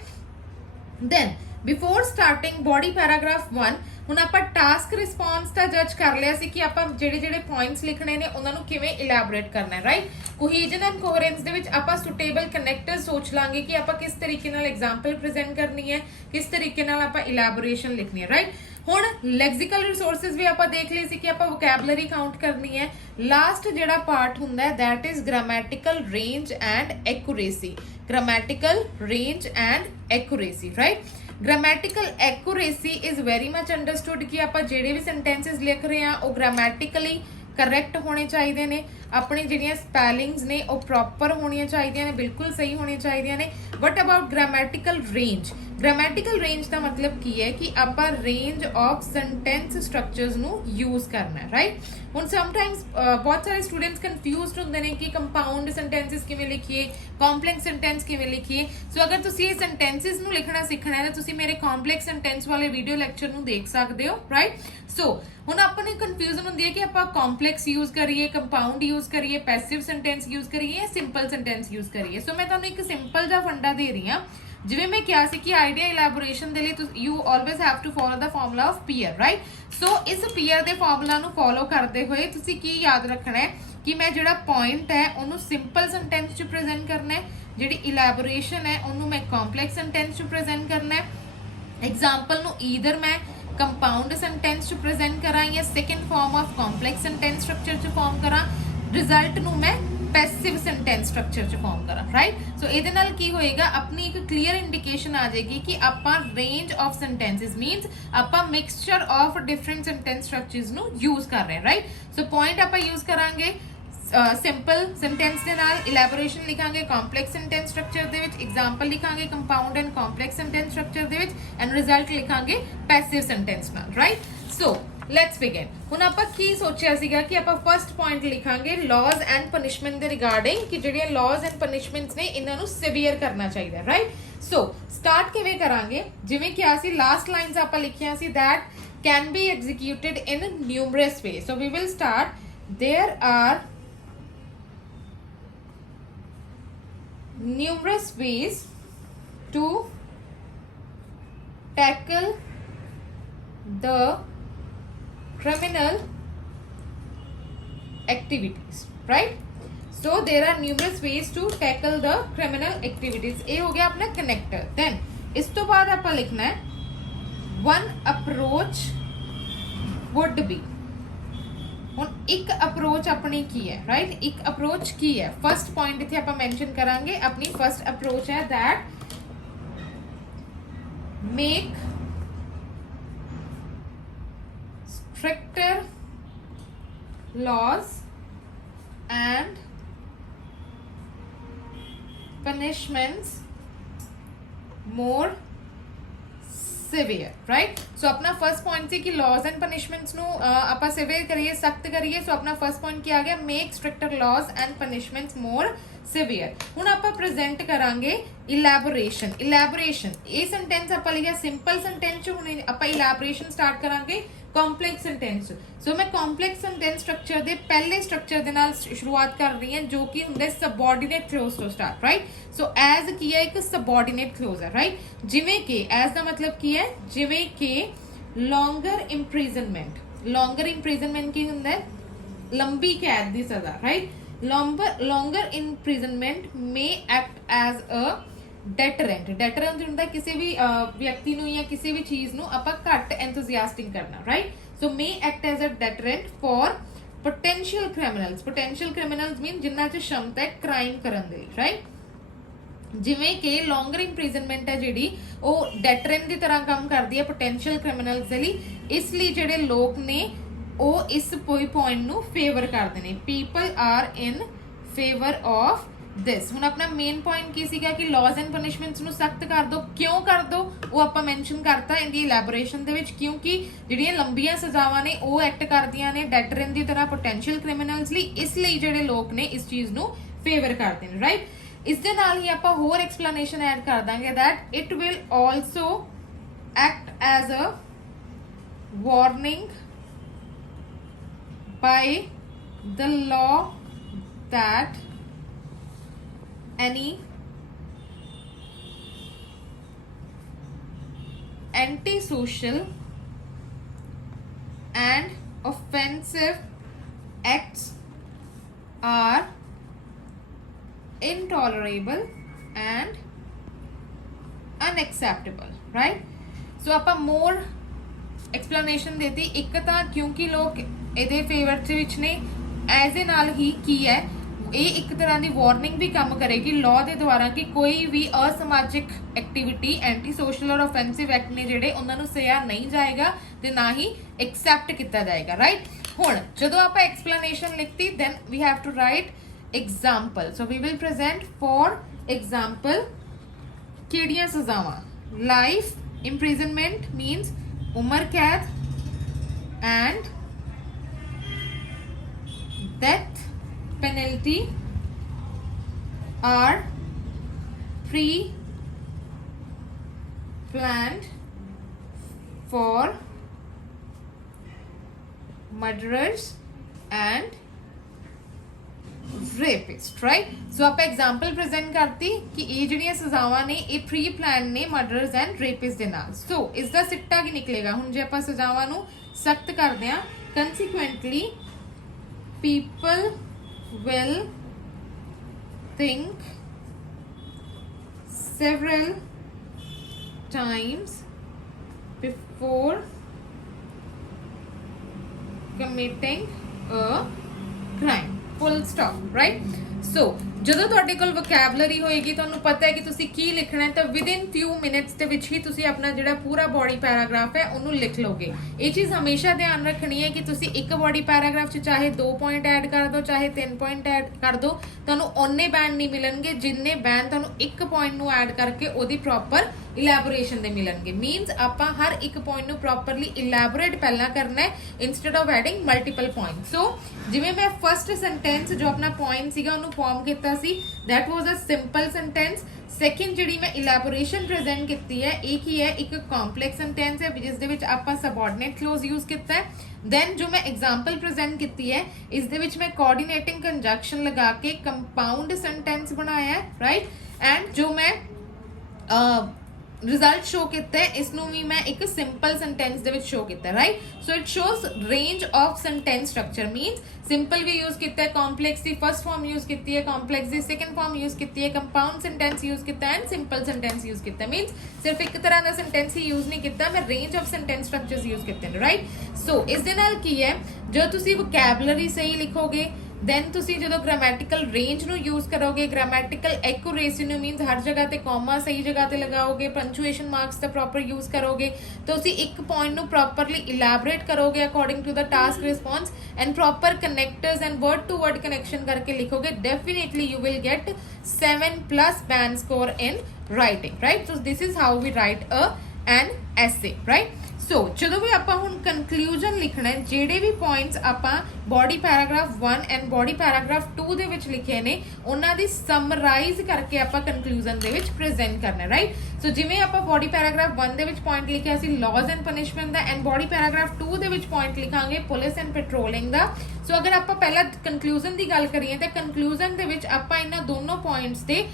Then before starting body paragraph 1 ਹੁਣ ਆਪਾਂ ਟਾਸਕ ਰਿਸਪੌਂਸ ਤਾਂ ਜੱਜ ਕਰ ਲਿਆ ਸੀ ਕਿ ਆਪਾਂ ਜਿਹੜੇ ਪੁਆਇੰਟਸ ਲਿਖਣੇ ਨੇ ਉਹਨਾਂ ਨੂੰ ਕਿਵੇਂ ਇਲੈਬੋਰੇਟ ਕਰਨਾ ਹੈ, ਰਾਈਟ? ਕੋਹੀਜਨ ਐਂਡ ਕੋਹਰੈਂਸ ਦੇ ਵਿੱਚ ਆਪਾਂ ਸੁਟੇਬਲ ਕਨੈਕਟਰ ਸੋਚ ਲਾਂਗੇ ਕਿ ਆਪਾਂ ਕਿਸ ਤਰੀਕੇ ਨਾਲ ਐਗਜ਼ਾਮਪਲ ਪ੍ਰੈਜ਼ੈਂਟ ਕਰਨੀ ਹੈ, ਕਿਸ ਤਰੀਕੇ ਨਾਲ ਆਪਾਂ ਇਲੈਬੋਰੇਸ਼ਨ ਲਿਖਣੀ ਹੈ, ਰਾਈਟ? ਹੁਣ ਲੈਕਸੀਕਲ ਰਿਸੋਰਸਸ ਵੀ ਆਪਾਂ ਦੇਖ ਲਈ ਸੀ ਕਿ ਆਪਾਂ ਵੋਕੈਬਲਰੀ ਕਾਊਂਟ ਕਰਨੀ ਹੈ. ਲਾਸਟ ਜਿਹੜਾ ਪਾਰਟ ਹੁੰਦਾ ਹੈ that is grammatical range and accuracy, grammatical range and accuracy, right? Grammatical accuracy is very much understood कि आप जेडे भी सेंटेंसेस लिख रहे हैं वो ग्रामेटिकली करैक्ट होने चाहिए ने, अपनी जिहड़ियां स्पैलिंग्स ने वो प्रॉपर होनी चाहिए ने, बिल्कुल सही होनी चाहिए ने. What about grammatical range? Grammatical range का मतलब की है कि आप रेंज ऑफ सेंटेंस स्ट्रक्चर्स नू यूज करना है, राइट? हुण समटाइम्स बहुत सारे स्टूडेंट्स कन्फ्यूज्ड होंदे ने कि कंपाउंड सेंटेंसेस किवें लिखिए, कॉम्पलैक्स सेंटेंस किवें लिखिए. सो अगर तुसीं ये सेंटेंसेस नू लिखना सीखना है तो तुसीं मेरे कॉम्पलैक्स सेंटेंस वाले वीडियो लेक्चर नू देख सकते हो, राइट? सो हुण अपने कन्फ्यूजन होंदी है कि आपां कॉम्पलैक्स यूज करिए, कंपाउंड यूज करिए, पैसिव सेंटेंस यूज करिए या सिंपल सेंटेंस यूज करिए. सो मैं तुहानूं एक सिंपल जिहा फंडा दे रही हां. जिवें मैं कहा सी कि आइडिया इलैबोरेशन दे लई you always have to follow the formula of PEER, right? So इस पीयर दे फॉर्मूला नूं फॉलो करते हुए तुसीं की याद रखना है कि मैं जिहड़ा पॉइंट है उन्होंने सिंपल सेंटेंस च प्रेजेंट करना है, जिहड़ी इलैबोरेशन है उन्होंने मैं कॉम्पलैक्स सेंटेंस च प्रेजेंट करना है. एग्जाम्पल नूं ईदर मैं कंपाउंड सेंटेंस च प्रेजेंट करा या second form of complex sentence structure च फॉर्म करा, रिजल्ट नूं मैं ਪੈਸਿਵ ਸੈਂਟੈਂਸ ਸਟਰਕਚਰ ਚ ਫਾਰਮ ਕਰਾਂ, ਰਾਈਟ। ਸੋ ਇਹਦੇ ਨਾਲ ਕੀ ਹੋਏਗਾ, ਆਪਣੀ ਇੱਕ ਕਲੀਅਰ ਇੰਡੀਕੇਸ਼ਨ ਆ ਜਾਏਗੀ ਕਿ ਆਪਾਂ ਰੇਂਜ ਆਫ ਸੈਂਟੈਂਸਸ ਮੀਨਸ ਆਪਾਂ mixture of different sentence structures ਨੂੰ ਯੂਜ਼ ਕਰ ਰਹੇ ਹਾਂ, ਰਾਈਟ। ਸੋ ਪੁਆਇੰਟ ਆਪਾਂ ਯੂਜ਼ ਕਰਾਂਗੇ ਸਿੰਪਲ ਸੈਂਟੈਂਸ ਦੇ ਨਾਲ, ਇਲੈਬੋਰੇਸ਼ਨ ਲਿਖਾਂਗੇ ਕੰਪਲੈਕਸ ਸੈਂਟੈਂਸ ਸਟਰਕਚਰ ਦੇ ਵਿੱਚ, ਐਗਜ਼ਾਮਪਲ ਲਿਖਾਂਗੇ compound and complex sentence structure ਦੇ ਵਿੱਚ, ਐਂਡ ਰਿਜ਼ਲਟ ਲਿਖਾਂਗੇ ਪੈਸਿਵ ਸੈਂਟੈਂਸ ਨਾਲ, ਰਾਈਟ। So let's begin. ਹੁਣ ਆਪਾਂ ਕੀ ਸੋਚਿਆ ਸੀਗਾ ਕਿ ਆਪਾਂ ਫਰਸਟ ਪੁਆਇੰਟ ਲਿਖਾਂਗੇ ਲਾਜ਼ ਐਂਡ ਪਨਿਸ਼ਮੈਂਟ ਦੇ ਰਿਗਾਰਡਿੰਗ, ਕਿ ਜਿਹੜੀਆਂ ਲਾਜ਼ ਐਂਡ ਪਨਿਸ਼ਮੈਂਟਸ ਨੇ ਇਹਨਾਂ ਨੂੰ ਸਿਵੀਅਰ ਕਰਨਾ ਚਾਹੀਦਾ, ਰਾਈਟ। ਸੋ ਸਟਾਰਟ ਕਿਵੇਂ ਕਰਾਂਗੇ, ਜਿਵੇਂ ਕਿ ਅਸੀਂ ਲਾਸਟ ਲਾਈਨਸ ਆਪਾਂ ਲਿਖੀਆਂ ਸੀ that can be executed in numerous ways. So we will start, there are numerous ways to tackle the criminal activities, right? So there are numerous ways to tackle the criminal activities. ये हो गया अपना connector. Then इस तो बाद आप लिखना है one approach would be. ਹੁਣ ਇੱਕ ਅਪਰੋਚ ਆਪਣੀ ਕੀ ਹੈ, ਰਾਈਟ। ਇੱਕ ਅਪਰੋਚ ਕੀ ਹੈ, ਫਸਟ ਪੁਆਇੰਟ ਇੱਥੇ ਆਪਾਂ ਮੈਂਸ਼ਨ ਕਰਾਂਗੇ। ਆਪਣੀ ਫਸਟ ਅਪਰੋਚ ਹੈ that make stricter laws and punishments more severe, right? So अपना फर्स्ट पॉइंट ਸੀ ਕਿ laws and punishments ਨੂੰ ਆਪਾਂ severe ਕਰੀਏ, ਸਖਤ ਕਰੀਏ। ਸੋ ਆਪਣਾ ਫਰਸਟ ਪੁਆਇੰਟ ਕੀ ਆ ਗਿਆ, make stricter laws and punishments more severe। ਹੁਣ ਆਪਾਂ ਪ੍ਰੈਜ਼ੈਂਟ ਕਰਾਂਗੇ ਇਲੈਬੋਰੇਸ਼ਨ। ਇਲੈਬੋਰੇਸ਼ਨ ਇਹ ਸੈਂਟੈਂਸ ਆਪਾਂ ਲਿਖਿਆ ਸਿੰਪਲ ਸੈਂਟੈਂਸ ਚ, ਹੁਣ ਆਪਾਂ ਇਲੈਬੋਰੇਸ਼ਨ ਸਟਾਰਟ ਕਰਾਂਗੇ ਕੰਪਲੈਕਸ ਸੈਂਟੈਂਸ। ਸੋ ਮੈਂ ਕੰਪਲੈਕਸ ਸੈਂਟੈਂਸ ਸਟਰਕਚਰ ਦੇ ਪਹਿਲੇ ਸਟਰਕਚਰ ਦੇ ਨਾਲ ਸ਼ੁਰੂਆਤ ਕਰ ਰਹੀ ਹਾਂ, ਜੋ ਕਿ ਹੁੰਦਾ ਸਬਆਰਡੀਨੇਟ ਕਲੋਜ਼ ਤੋਂ ਸਟਾਰਟ, ਰਾਈਟ। ਸੋ ਐਜ਼ ਕੀ ਹੈ, ਇੱਕ ਸਬਆਰਡੀਨੇਟ ਕਲੋਜ਼ ਹੈ, ਰਾਈਟ। ਜਿਵੇਂ ਕਿ ਐਜ਼ ਦਾ ਮਤਲਬ ਕੀ ਹੈ, ਜਿਵੇਂ ਕਿ ਲੌਂਗਰ ਇੰਪ੍ਰਿਜ਼ਨਮੈਂਟ। ਲੌਂਗਰ ਇੰਪ੍ਰਿਜ਼ਨਮੈਂਟ ਕੀ ਹੁੰਦਾ ਹੈ, ਲੰਬੀ ਕੈਦ ਦੀ ਸਜ਼ਾ, right. Longer imprisonment may act as a deterrent. Deterrent ਹੁੰਦਾ ਕਿਸੇ ਵੀ ਵਿਅਕਤੀ ਨੂੰ ਜਾਂ ਕਿਸੇ ਵੀ ਚੀਜ਼ ਨੂੰ ਆਪਾਂ ਘੱਟ ਐਂਥੂਸੀਆਸਟਿਕ ਕਰਨਾ, right. So may act as a deterrent for potential criminals. Potential criminals mean ਜਿਨ੍ਹਾਂ 'ਚ ਸ਼ਮਤਾ ਹੈ ਕ੍ਰਾਈਮ ਕਰਨ ਦੀ, ਰਾਈਟ। ਜਿਵੇਂ ਕਿ ਲੌਂਗਰ ਇੰਪ੍ਰਿਜ਼ਨਮੈਂਟ ਹੈ ਜਿਹੜੀ, ਉਹ ਡੈਟਰੈਂਟ ਦੀ ਤਰ੍ਹਾਂ ਕੰਮ ਕਰਦੀ ਹੈ ਪੋਟੈਂਸ਼ੀਅਲ ਕ੍ਰਿਮੀਨਲਸ ਦੇ ਲਈ। ਇਸ ਲਈ ਜਿਹੜੇ ਲੋਕ ਨੇ ਉਹ ਇਸ ਪੁਆਇੰਟ ਨੂੰ ਫੇਵਰ ਕਰਦੇ ਨੇ, people are in favour of this. ਹੁਣ ਆਪਣਾ ਮੇਨ ਪੁਆਇੰਟ ਕੀ ਸੀਗਾ ਕਿ ਲਾਜ਼ ਐਂਡ ਪਨਿਸ਼ਮੈਂਟਸ ਨੂੰ ਸਖਤ ਕਰ ਦੋ। ਕਿਉਂ ਕਰ ਦੋ, ਉਹ ਆਪਾਂ ਮੈਂਸ਼ਨ ਕਰਤਾ ਇਹਦੀ ਇਲੈਬੋਰੇਸ਼ਨ ਦੇ ਵਿੱਚ, ਕਿਉਂਕਿ ਜਿਹੜੀਆਂ ਲੰਬੀਆਂ ਸਜ਼ਾਵਾਂ ਨੇ ਉਹ ਐਕਟ ਕਰਦੀਆਂ ਨੇ ਡੈਟਰੈਂਟ ਦੀ ਤਰ੍ਹਾਂ ਪੋਟੈਂਸ਼ੀਅਲ ਕ੍ਰਿਮੀਨਲਸ ਲਈ। ਇਸ ਲਈ ਜਿਹੜੇ ਲੋਕ ਨੇ ਇਸ ਚੀਜ਼ ਨੂੰ ਫੇਵਰ ਕਰਦੇ ਨੇ, ਰਾਈਟ। ਇਸ ਦੇ ਨਾਲ ਹੀ ਆਪਾਂ ਹੋਰ ਐਕਸਪਲੇਨੇਸ਼ਨ ਐਡ ਕਰ ਦਾਂਗੇ that it will also act as a warning by the law that any antisocial and offensive acts are intolerable and unacceptable, right? So ਆਪਾਂ more explanation ਦੇਤੀ। ਇੱਕ ਤਾਂ ਕਿਉਂਕਿ ਲੋਕ ਇਹਦੇ ਫੇਵਰ ਦੇ ਵਿੱਚ ਨੇ, ਐਜ਼ ਦੇ ਨਾਲ ਹੀ ਕੀ ਹੈ, ਇਹ ਇੱਕ ਤਰ੍ਹਾਂ ਦੀ ਵਾਰਨਿੰਗ ਵੀ ਕੰਮ ਕਰੇਗੀ ਲਾਅ ਦੇ ਦੁਆਰਾ ਕਿ ਕੋਈ ਵੀ ਅਸਮਾਜਿਕ ਐਕਟੀਵਿਟੀ, ਐਂਟੀ ਸੋਸ਼ਲ ਔਰ ਆਫੈਂਸਿਵ ਐਕਟ ਨੇ ਜਿਹੜੇ, ਉਹਨਾਂ ਨੂੰ ਸਜ਼ਾ ਨਹੀਂ ਜਾਏਗਾ ਤੇ ਨਾ ਹੀ ਐਕਸੈਪਟ ਕੀਤਾ ਜਾਏਗਾ, ਰਾਈਟ। ਹੁਣ ਜਦੋਂ ਆਪਾਂ ਐਕਸਪਲੇਨੇਸ਼ਨ ਲਿਖਤੀ, then we have to write example. So we will present for example ਕਿਹੜੀਆਂ ਸਜ਼ਾਵਾਂ, life imprisonment means ਉਮਰ ਕੈਦ and death penalty are pre-planned for murderers and rapist, right? So ਆਪਾਂ एग्जांपल प्रेजेंट करती कि ਇਹ ਜਿਹੜੀਆਂ ਸਜ਼ਾਵਾਂ ਨੇ ਇਹ ਪ੍ਰੀ ਪਲਾਨ ਨੇ ਮਰਡਰਸ ਐਂਡ ਰੇਪਿਸਟ ਦੇ ਨਾਲ। ਸੋ ਇਸ ਦਾ ਸਿੱਟਾ ਕੀ ਨਿਕਲੇਗਾ, ਹੁਣ ਜੇ ਆਪਾਂ ਸਜ਼ਾਵਾਂ ਨੂੰ ਸਖਤ ਕਰਦੇ ਹਾਂ, consequently people will think several times before committing a crime, full stop, right? ਸੋ ਜਦੋਂ ਤੁਹਾਡੇ ਕੋਲ ਵੋਕੈਬਲਰੀ ਹੋਏਗੀ, ਤੁਹਾਨੂੰ ਪਤਾ ਹੈ ਕਿ ਤੁਸੀਂ ਕੀ ਲਿਖਣਾ ਹੈ, ਤਾਂ ਵਿਦਿਨ ਫਿਊ ਮਿੰਟਸ ਦੇ ਵਿੱਚ ਹੀ ਤੁਸੀਂ ਆਪਣਾ ਜਿਹੜਾ ਪੂਰਾ ਬੋਡੀ ਪੈਰਾਗ੍ਰਾਫ ਹੈ ਉਹਨੂੰ ਲਿਖ ਲਓਗੇ। ਇਹ ਚੀਜ਼ ਹਮੇਸ਼ਾ ਧਿਆਨ ਰੱਖਣੀ ਹੈ ਕਿ ਤੁਸੀਂ ਇੱਕ ਬੋਡੀ ਪੈਰਾਗ੍ਰਾਫ 'ਚ ਚਾਹੇ 2 ਪੁਆਇੰਟ ਐਡ ਕਰ ਦਿਓ, ਚਾਹੇ 3 ਪੁਆਇੰਟ ਐਡ ਕਰ ਦਿਓ, ਤੁਹਾਨੂੰ ਓਨੇ ਬੈਂਡ ਨਹੀਂ ਮਿਲਣਗੇ ਜਿੰਨੇ ਬੈਂਡ ਤੁਹਾਨੂੰ ਇੱਕ ਪੁਆਇੰਟ ਨੂੰ ਐਡ ਕਰਕੇ ਉਹਦੀ ਪ੍ਰੋਪਰ ਇਲੈਬੋਰੇਸ਼ਨ ਦੇ ਮਿਲਣਗੇ। ਮੀਨਸ ਆਪਾਂ ਹਰ ਇੱਕ ਪੁਆਇੰਟ ਨੂੰ ਪ੍ਰੋਪਰਲੀ ਇਲੈਬੋਰੇਟ ਪਹਿਲਾਂ ਕਰਨਾ ਹੈ instead of adding multiple point. So ਜਿਵੇਂ ਮੈਂ ਫਸਟ ਸੈਂਟੈਂਸ ਜੋ ਆਪਣਾ ਪੁਆਇੰਟ ਸੀਗਾ ਉਹਨੂੰ ਫਾਰਮ ਕੀਤਾ ਸੀ, that was a simple sentence। Second ਜਿਹੜੀ ਮੈਂ ਇਲੈਬੋਰੇਸ਼ਨ ਪ੍ਰੈਜ਼ੈਂਟ ਕੀਤੀ ਹੈ ਇਹ ਕੀ ਹੈ, ਇੱਕ ਕੰਪਲੈਕਸ ਸੈਂਟੈਂਸ ਹੈ ਜਿਸ ਦੇ ਵਿੱਚ ਆਪਾਂ ਸਬਆਰਡੀਨੇਟ ਕਲੋਜ਼ ਯੂਜ਼ ਕੀਤਾ ਹੈ। ਦੈਨ ਜੋ ਮੈਂ ਐਗਜ਼ਾਮਪਲ ਪ੍ਰੈਜ਼ੈਂਟ ਕੀਤੀ ਹੈ ਇਸ ਦੇ ਵਿੱਚ ਮੈਂ ਕੋਆਰਡੀਨੇਟਿੰਗ ਕੰਜੰਕਸ਼ਨ ਲਗਾ ਕੇ ਕੰਪਾਊਂਡ ਸੈਂਟੈਂਸ ਬਣਾਇਆ ਹੈ, ਰਾਈਟ। ਐਂਡ ਜੋ ਮੈਂ ਰਿਜ਼ਲਟ ਸ਼ੋ ਕੀਤਾ ਹੈ ਇਸ ਨੂੰ ਵੀ ਮੈਂ ਇੱਕ ਸਿੰਪਲ ਸੈਂਟੈਂਸ ਦੇ ਵਿੱਚ ਸ਼ੋ ਕੀਤਾ, right. So it shows range of sentence structure. Means simple ਵੀ ਯੂਜ਼ ਕੀਤਾ ਹੈ, ਕੰਪਲੈਕਸ ਦੀ ਫਰਸਟ ਫਾਰਮ ਯੂਜ਼ ਕੀਤੀ ਹੈ, ਕੰਪਲੈਕਸ ਦੀ ਸੈਕੰਡ ਫਾਰਮ ਯੂਜ਼ ਕੀਤੀ ਹੈ, ਕੰਪਾਊਂਡ ਸੈਂਟੈਂਸ ਯੂਜ਼ ਕੀਤਾ ਹੈ ਐਂਡ ਸਿੰਪਲ ਸੈਂਟੈਂਸ ਯੂਜ਼ ਕੀਤਾ। ਮੀਨਸ ਸਿਰਫ ਇੱਕ ਤਰ੍ਹਾਂ ਦਾ ਸੈਂਟੈਂਸ ਹੀ ਯੂਜ਼ ਨਹੀਂ ਕੀਤਾ, ਮੈਂ range of sentence structures use ਕੀਤੇ ਨੇ, ਰਾਈਟ। ਸੋ ਇਸ ਦੇ ਨਾਲ ਕੀ ਹੈ, ਜਦੋਂ ਤੁਸੀਂ ਵੋਕੈਬਲਰੀ ਸਹੀ ਲਿਖੋਗੇ ਦੈਨ ਤੁਸੀਂ ਜਦੋਂ ਗ੍ਰਾਮੈਟੀਕਲ ਰੇਂਜ ਨੂੰ ਯੂਜ਼ ਕਰੋਗੇ, ਗ੍ਰਾਮੈਟੀਕਲ ਐਕੂਰੇਸੀ ਨੂੰ ਮੀਨਸ ਹਰ ਜਗ੍ਹਾ ਤੇ ਕੌਮਾ ਸਹੀ ਜਗ੍ਹਾ ਤੇ ਲਗਾਓਗੇ, ਪੰਚੁਏਸ਼ਨ ਮਾਰਕਸ ਦਾ ਪ੍ਰੋਪਰ ਯੂਜ਼ ਕਰੋਗੇ, ਤੁਸੀਂ ਇੱਕ ਪੁਆਇੰਟ ਨੂੰ ਪ੍ਰੋਪਰਲੀ ਇਲੈਬੋਰੇਟ ਕਰੋਗੇ according to the task response and proper connectors and word to word connection ਕਰਕੇ ਲਿਖੋਗੇ, definitely you will get 7+ band score in writing, right? So this is how we write an essay, right? ਸੋ ਜਦੋਂ ਵੀ ਆਪਾਂ ਹੁਣ conclusion ਲਿਖਣਾ ਹੈ, ਜਿਹੜੇ ਵੀ points ਆਪਾਂ body paragraph 1 and body paragraph 2 ਦੇ ਵਿੱਚ ਲਿਖੇ ਨੇ ਉਹਨਾਂ ਦੀ ਸਮਰਾਈਜ਼ ਕਰਕੇ ਆਪਾਂ ਕਨਕਲੂਜਨ ਦੇ ਵਿੱਚ ਪ੍ਰੈਜ਼ੈਂਟ ਕਰਨਾ, ਰਾਈਟ। ਸੋ ਜਿਵੇਂ ਆਪਾਂ ਬੋਡੀ ਪੈਰਾਗ੍ਰਾਫ 1 ਦੇ ਵਿੱਚ ਪੁਆਇੰਟ ਲਿਖਿਆ ਸੀ ਲਾਜ਼ ਐਂਡ ਪਨਿਸ਼ਮੈਂਟ ਦਾ, ਐਂਡ ਬੋਡੀ ਪੈਰਾਗ੍ਰਾਫ 2 ਦੇ ਵਿੱਚ ਪੁਆਇੰਟ ਲਿਖਾਂਗੇ ਪੁਲਿਸ ਐਂਡ ਪੈਟਰੋਲਿੰਗ ਦਾ। ਸੋ ਅਗਰ ਆਪਾਂ ਪਹਿਲਾਂ ਕਨਕਲੂਜਨ ਦੀ ਗੱਲ ਕਰੀਏ ਤਾਂ ਕਨਕਲੂਜਨ ਦੇ ਵਿੱਚ ਆਪਾਂ ਇਹਨਾਂ ਦੋਨੋਂ ਪੁਆਇੰਟਸ ਤੇ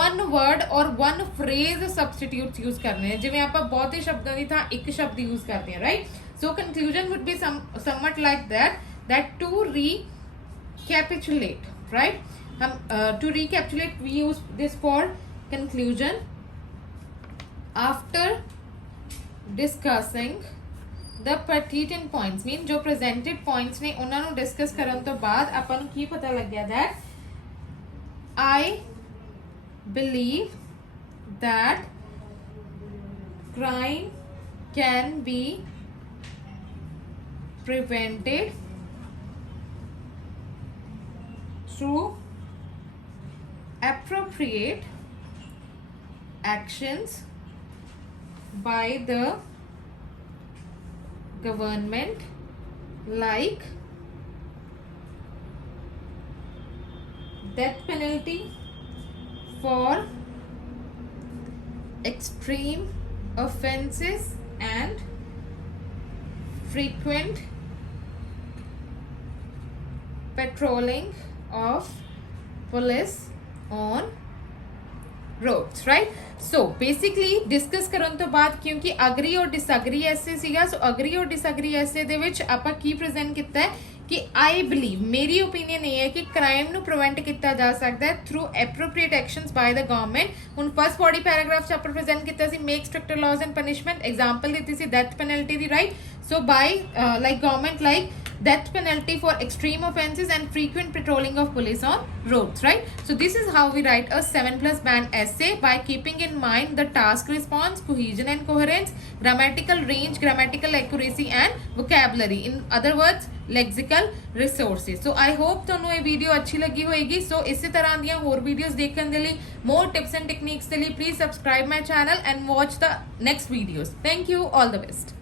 1 ਵਰਡ ਔਰ 1 ਫਰੇਜ਼ ਸਬਸਟੀਟਿਊਟਸ ਯੂਜ਼ ਕਰਨੇ ਨੇ, ਜਿਵੇਂ ਆਪਾਂ ਬਹੁਤੇ ਸ਼ਬਦਾਂ ਦੀ ਥਾਂ ਇੱਕ ਸ਼ਬਦ ਯੂਜ਼ ਕਰਦੇ ਹਾਂ, right. So conclusion wood B somewhat like that to recapitulate, right? To recapitulate we use this for conclusion after discussing the pertinent points, mean जो presented points ने ਉਹਨਾਂ ਨੂੰ डिस्कस ਕਰਨ ਤੋਂ ਬਾਅਦ ਆਪਾਂ ਨੂੰ ਕੀ ਪਤਾ ਲੱਗਿਆ that I believe that crime can be prevented through appropriate actions by the government, like death penalty for extreme offenses and frequent patrolling of police on roads, right? So basically discuss ਕਰਨ ਤੋਂ ਬਾਅਦ ਕਿਉਂਕਿ agree ਔਰ disagree ਐਸੇ ਸੀਗਾ, ਸੋ agree ਔਰ disagree ਐਸੇ ਦੇ ਵਿੱਚ ਆਪਾਂ ਕੀ ਪ੍ਰੈਜ਼ੈਂਟ ਕੀਤਾ ਹੈ ਕਿ ਆਈ ਬਲੀਵ, ਮੇਰੀ ਓਪੀਨੀਅਨ ਇਹ ਹੈ ਕਿ ਕ੍ਰਾਈਮ ਨੂੰ ਪ੍ਰੀਵੈਂਟ ਕੀਤਾ ਜਾ ਸਕਦਾ ਹੈ through appropriate actions by the government. ਹੁਣ ਫਸਟ ਬੋਡੀ ਪੈਰਾਗ੍ਰਾਫ ਚ ਆਪਾਂ ਪ੍ਰੈਜ਼ੈਂਟ ਕੀਤਾ ਸੀ make stricter laws and punishment, example ਦਿੱਤੀ ਸੀ ਡੈਥ ਪੈਨਲਟੀ ਦੀ, right. So by like government like death penalty for extreme offenses and frequent patrolling of police on roads, right? So this is how we write a 7+ band essay by keeping in mind the task response, cohesion and coherence, grammatical range, grammatical accuracy and vocabulary, in other words lexical resources। So I hope ਤੁਹਾਨੂੰ ਇਹ video ਅੱਛੀ ਲੱਗੀ ਹੋਏਗੀ। ਸੋ ਇਸੇ ਤਰ੍ਹਾਂ ਦੀਆਂ ਹੋਰ videos ਦੇਖਣ ਦੇ ਲਈ, more tips and techniques ਦੇ ਲਈ please subscribe my channel and watch the next videos. Thank you, all the best।